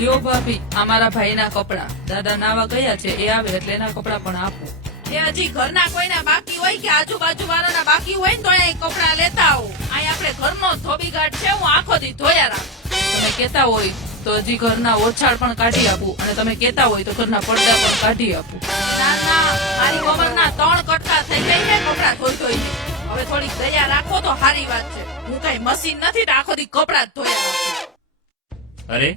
લ્યો ભાભી અમારા ભાઈના કપડા દાદા નાવા ગયા છે એ આવે એટલે એના કપડા પણ આપો. એ હજી ઘરના કોઈના બાકી હોય કે આજુબાજુ વાળાના બાકી હોય ને તો અહીંયા કપડા લેતા આવો. અહીં આપણે ઘરનો ધોબીઘાટ છે હું આખો દી ધોયા રાખું. તમે કેતા હોય તો હજી ઘરના ઓછાળ પણ કાઢી આપું અને તમે કેતા હોય તો ઘરના પડદા પણ કાઢી આપું. ના ના મારી કમરના ત્રણ કટકા થઈ ગઈ છે કપડા ધોઈ ધોઈને હવે થોડીક દયા રાખો તો સારી વાત છે. હું કઈ મશીન નથી ને આખો દી કપડા ધોયા અરે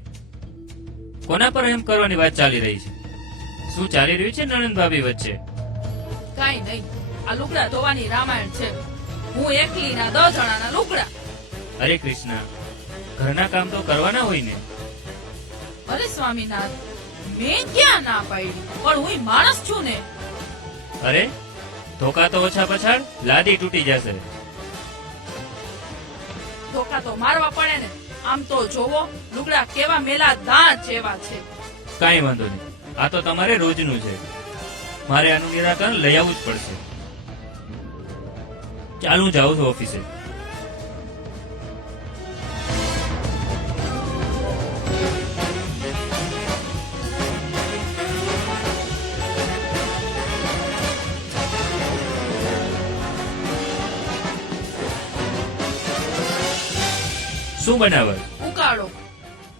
કોના પર એમ કરવાની વાત ચાલી રહી છે? શું ચાલી રહ્યું છે નણંદ ભાભી વચ્ચે? કાઈ નહીં. આ લુગડા ધોવાની રામાયણ છે. હું એકલી ના દસ જણાના લુગડા. અરે કૃષ્ણ ઘરના કામ તો કરવાના હોય ને. અરે સ્વામીનાથ મેં ક્યાં ના પાડી? પણ હું માણસ છું ને. અરે ધોકા તો ઓછા પછાડ લાદી તૂટી જશે. ધોકા તો મારવા પડે ને. આમ તો જોવો, લુગડા કેવા મેલા દાંત જેવા છે. કાઈ વાંધો નહીં. આ તો તમારે રોજનું છે. મારે આનું નિરાકરણ લઈ આવવું જ પડશે. ચાલ જાઉં છું ઓફિસે. શું બનાવે ઉકાળો.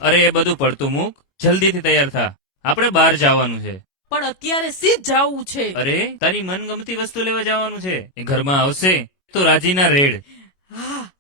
અરે એ બધું પડતું મૂક. જલ્દીથી તૈયાર થા. આપણે બહાર જવાનું છે. પણ અત્યારે સીધ જવું છે? અરે તારી મનગમતી વસ્તુ લેવા જવાનું છે. એ ઘરમાં આવશે તો રાજીના રેડ. હા.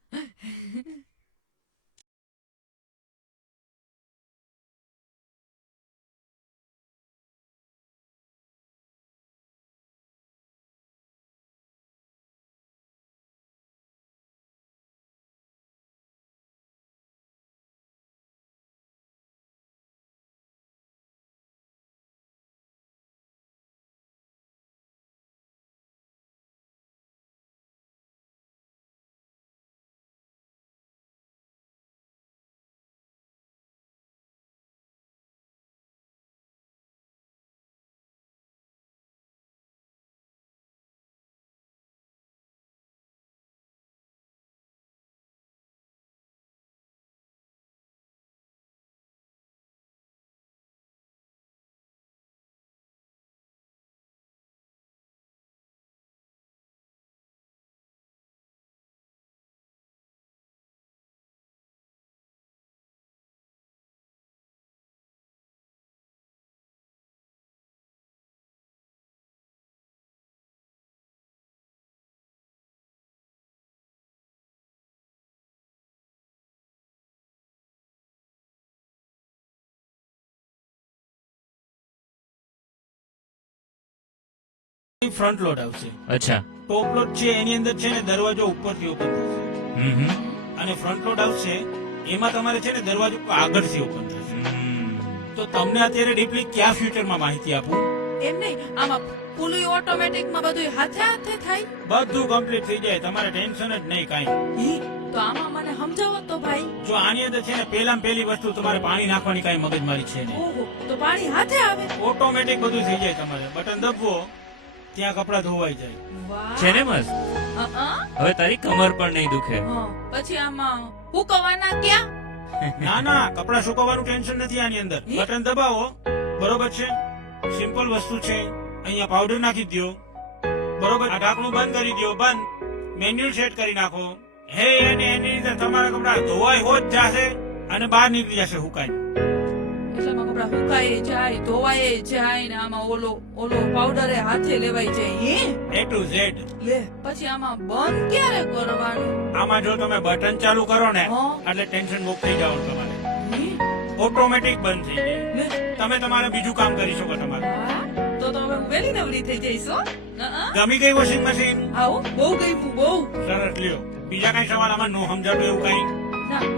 ફ્રન્ટ લોડ આવશે. અચ્છા. ટોપ લોડ છે એની અંદર છે ને દરવાજો ઉપરથી ઓપન થશે. અને ફ્રન્ટ લોડ આવશે એમાં તમારે છે ને દરવાજો આગળથી ઓપન થશે. તો તમને અત્યારે ડીપલી ક્યાં ફ્યુચરમાં માહિતી આપું? એમ નહીં આમાં પુલી ઓટોમેટિકમાં બધું હાથે હાથે થાય? બધું કમ્પ્લીટ થઈ જાય તમારે ટેન્શન જ નહીં કાંઈ. તો આમાં મને સમજાવો તો ભાઈ. જો આની અંદર છે ને પહેલા પહેલી વસ્તુ તમારે પાણી નાખવાની કાંઈ મગજમારી છે નહીં. તો પાણી હાથે આવે. ઓટોમેટિક બધું થઈ જાય તમારે. બટન દબવો. ત્યાં કપડા ધોવાઈ જાય. છે ને મસ્ત? હં, હં. હવે તારી કમર પણ નહીં દુખે. પછી આમાં હુકવવાના ક્યાં? ના ના કપડા સુકવવાનું ટેન્શન નથી આની અંદર. બટન દબાવો. બરોબર છે? સિમ્પલ વસ્તુ છે. અહીંયા પાવડર નાખી દો બરોબર? આ ઢાંકણું બંધ કરી દો બંધ. મેન્યુઅલ સેટ કરી નાખો. હે અને એની અંદર તમારા કપડા ધોવાય હો જ જશે અને બહાર નીકળી જશે હુકાઈ. કપડા હુકાય જાય ધોવાય જાય ને આમાં ઓલો ઓલો પાવડર હાથે લેવાય જાય એ ટુ ઝેડ લે પછી આમાં બંધ ક્યારે કરવાનું? આમાં જો તમે બટન ચાલુ કરો ને એટલે ટેન્શન મુક્ત થઈ જાવ તમારે. ઓટોમેટિક બંધ થઈ જાય. તમે તમારે બીજું કામ કરી શકો તમારે. તો તો હવે વેલી નવરી થઈ જઈશ. ગમી ગઈ વોશિંગ મશીન આવો બહુ ગઈ બહુ. સરસ લ્યો. બીજા કઈ સવાલ આમાં નો સમજાતું એવું કઈ?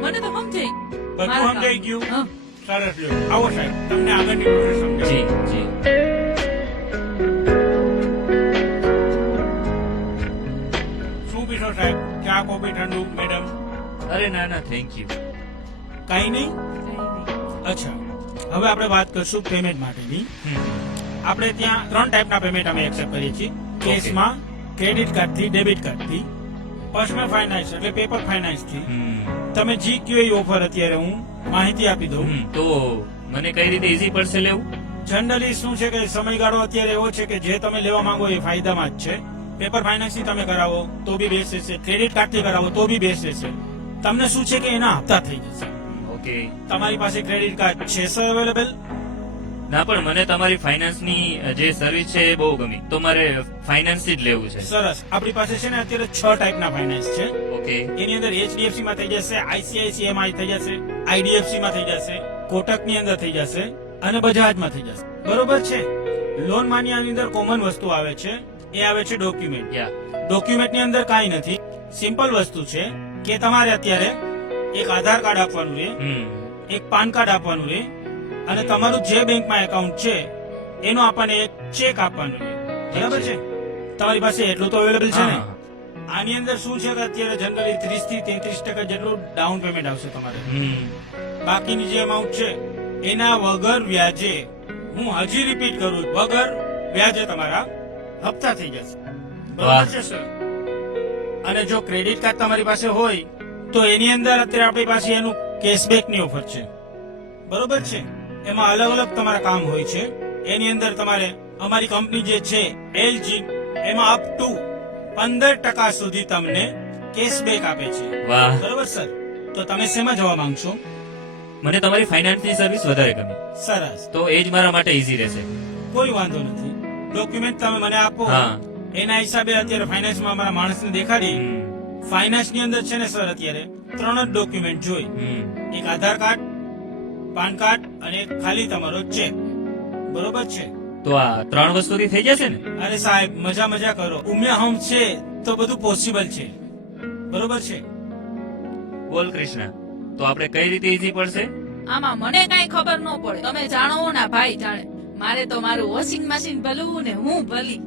મને તો સમજાઈ બધું સમજાઈ ગયું. સરસ લ્યો આવો સાહેબ તમને આગળની પ્રોસેસ સમજાવું. જી જી. શું પીશો સાહેબ? ચા કોફી ઠંડુ મેડમ? અરે ના ના થેન્ક યુ કઈ નહીં? અચ્છા. હવે આપણે વાત કરશું પેમેન્ટ માટેની. આપણે ત્યાં ત્રણ ટાઈપના પેમેન્ટ અમે એક્સેપ્ટ કરીએ છીએ. કેશમાં ક્રેડિટ કાર્ડથી ડેબિટ કાર્ડથી પર્સનલ ફાઇનાન્સ એટલે પેપર ફાઇનાન્સથી તમે જી કયો ઓફર અત્યારે હું માહિતી આપી દઉં. તો મને કઈ રીતે ઈઝી પડશે લેવું? જનરલી શું છે કે સમયગાળો અત્યારે એવો છે કે જે તમે લેવા માંગો એ ફાયદામાં જ છે. પેપર ફાઇનાન્સથી તમે કરાવો તો બી બેસે છે ક્રેડિટ કાર્ડથી કરાવો તો બી બેસે છે તમને શું છે કે એના હપ્તા થઈ જશે. ઓકે તમારી પાસે ક્રેડિટ કાર્ડ છે સર અવેલેબલ ના પણ મને તમારી ફાઇનાન્સની જે સર્વિસ છે એ બહુ ગમી. તો મારે ફાઇનાન્સથી જ લેવું છે. સરસ. આપણી પાસે છે ને અત્યારે છ ટાઈપના ફાઇનાન્સ છે. ઓકે એની અંદર એચડીએફસી માં થઈ જશે આઈસીઆઈસીઆઈ થઈ જશે. આઈડીએફસી માં થઈ જશે કોટકની અંદર થઈ જશે અને બજાજમાં થઈ જશે. બરોબર છે? લોન માન્યાની અંદર કોમન વસ્તુ આવે છે. એ આવે છે ડોક્યુમેન્ટ યા ડોક્યુમેન્ટની અંદર કાંઈ નથી. સિમ્પલ વસ્તુ છે કે તમારે અત્યારે એક આધાર કાર્ડ આપવાનું રહે એક પાન કાર્ડ આપવાનું રહે અને તમારું જે બેંકમાં એકાઉન્ટ છે એનો આપણને એક ચેક આપવાનું રહે બરાબર છે. તમારી પાસે એટલું તો અવેલેબલ છે ને. આની અંદર શું છે કે અત્યારે જનરલી ત્રીસથી તેત્રીસ ટકા જેટલું ડાઉન પેમેન્ટ આવશે તમારે. બાકીની જે અમાઉન્ટ છે એના વગર વ્યાજે હું હજી રિપીટ કરું વગર વ્યાજે તમારા હપ્તા થઈ જશે. બરાબર છે સર અને જો ક્રેડિટ કાર્ડ તમારી પાસે હોય તો એની અંદર અત્યારે આપણી પાસે એનું કેશબેકની ઓફર છે. બરોબર છે? એમાં અલગ અલગ તમારા કામ હોય છે. એની અંદર તમારે અમારી કંપની જે છે એલજી એમાં અપ ટુ પંદર ટકા સુધી તમને કેશબેક આપે છે. વાહ. બરોબર સર તો તમે શેમાં જવા માંગશો? મને તમારી ફાઇનાન્સની સર્વિસ વધારે ગમી. સરસ. તો એ જ મારા માટે ઈઝી રહેશે. કોઈ વાંધો નથી. ડોક્યુમેન્ટ તમે મને આપો. હા. એના હિસાબે અત્યારે ફાઇનાન્સમાં અમારા માણસને દેખાડી ફાઇનાન્સની ફાઇનાન્સની અંદર છે ને સર અત્યારે ત્રણ જ ડોક્યુમેન્ટ જોઈ. એક આધાર કાર્ડ પાન કાર્ડ અને ખાલી તમારો ચેક બરોબર છે? તો આ ત્રણ વસ્તુથી થઈ જશે ને? અરે સાહેબ મજા મજા કરો. ઉમિયા હમ છે તો બધું પોસિબલ છે. બરોબર છે? બોલ કૃષ્ણ તો આપણે કઈ રીતે ઈઝી પડશે? આમાં મને કઈ ખબર ન પડે. તમે જાણો ના ભાઈ જાણે. મારે તો મારું વોશિંગ મશીન ભલું ને હું ભલી.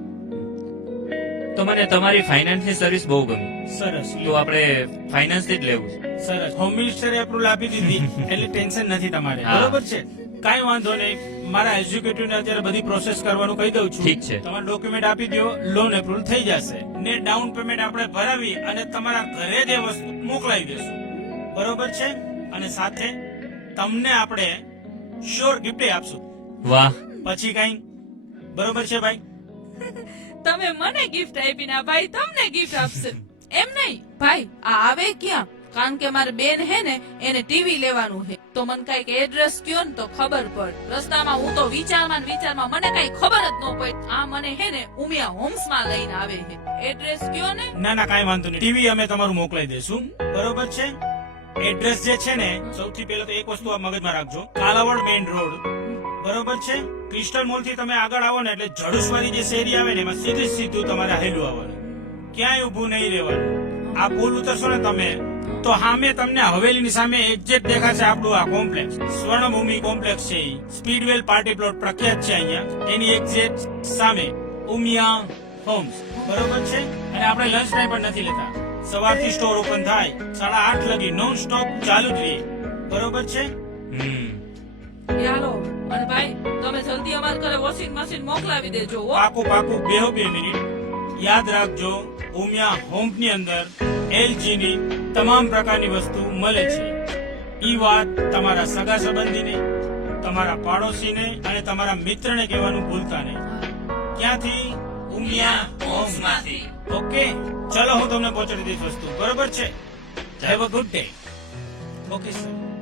તો મને તમારી ફાઇનાન્સની સર્વિસ બહુ ગમી. સરસ. તો આપણે ફાઇનાન્સથી જ લેવું છે. સરસ. હોમ મિનિસ્ટરે એપ્રુવલ આપી દીધી. એટલે ટેન્શન નથી તમારે. હા. બરોબર છે? કાંઈ વાંધો નહીં. મારા એક્ઝિક્યુટિવ ને અત્યારે બધી પ્રોસેસ કરવાનું કહી દઉં છું. ઠીક છે. તમારા ડોક્યુમેન્ટ આપી દો લોન એપ્રુવલ થઈ જશે. ને ડાઉન પેમેન્ટ આપણે ભરાવી અને તમારા ઘરે જ એ વસ્તુ મોકલાવી દેશું. બરોબર છે? અને સાથે તમને આપણે શ્યોર ગિફ્ટ આપશું. વાહ. પછી કઈ? બરોબર છે ભાઈ? તમે મને ગિફ્ટ આપી ના ભાઈ તમને ગિફ્ટ આપશે. એમ નહીં. ભાઈ આ આવે ક્યાં? કારણ કે મારી બેન હે ને એને ટીવી લેવાનું હે. તો મને કંઈક એડ્રેસ કયો ને તો ખબર પડ. રસ્તામાં હું તો વિચારમાં વિચારમાં મને કઈ ખબર જ ન પડી. આ મને હે ને ઉમિયા હોમ્સમાં લઈને આવે હે એડ્રેસ કયો ને? ના ના, કાંઈ વાંધો નહીં. ટીવી અમે તમારું મોકલાઈ દઈશું બરોબર છે? એડ્રેસ જે છે ને, સૌથી પહેલા તો એક વસ્તુ આ મગજમાં રાખજો. કાલાવડ મેઇન રોડ બરોબર છે? ક્રિસ્ટલ મોલથી તમે આગળ આવો ને એટલે જડુસવારી જે શેરી આવે ને એમાં સીધે સીધું તમારે હેલું આવવાનું. ક્યાંય ઊભું નહીં રહેવાનું. આ પુલ ઉતરશો ને તમે તો સામે તમને હવેલીની સામે એક્ઝેક્ટ દેખાશે આપણું આ કોમ્પ્લેક્સ. સ્વર્ણભૂમિ કોમ્પ્લેક્સ છે. સ્પીડવેલ પાર્ટી પ્લોટ પ્રખ્યાત છે અહીંયા. એની એક્ઝેક્ટ સામે ઉમિયા હોમ્સ. બરોબર છે? અને આપણે લંચ ટાઈમ પણ નથી લેતા. સવારથી સ્ટોર ઓપન થાય. સાડા આઠ લગી નોન સ્ટોપ ચાલુ જ રહીએ બરોબર છે? હમ. યાલો અને ભાઈ તમે જલ્દી અમારા ઘરે વોશિંગ મશીન મોકલાવી દેજો હો. પાકું પાકું બે બે મિનિટ. યાદ રાખજો ઉમિયા હોમ્સની અંદર એલજી ની તમામ પ્રકારની વસ્તુ મળે છે. ઈ વાત તમારા સગા સંબંધીને, તમારા પાડોશીને અને તમારા મિત્રને કહેવાનું ભૂલતા નહીં. ક્યાંથી? Umiya homes okay? ચલો, હું તમને પહોંચાડી દઈશ વસ્તુ. બરોબર છે? Have a good day. Okay sir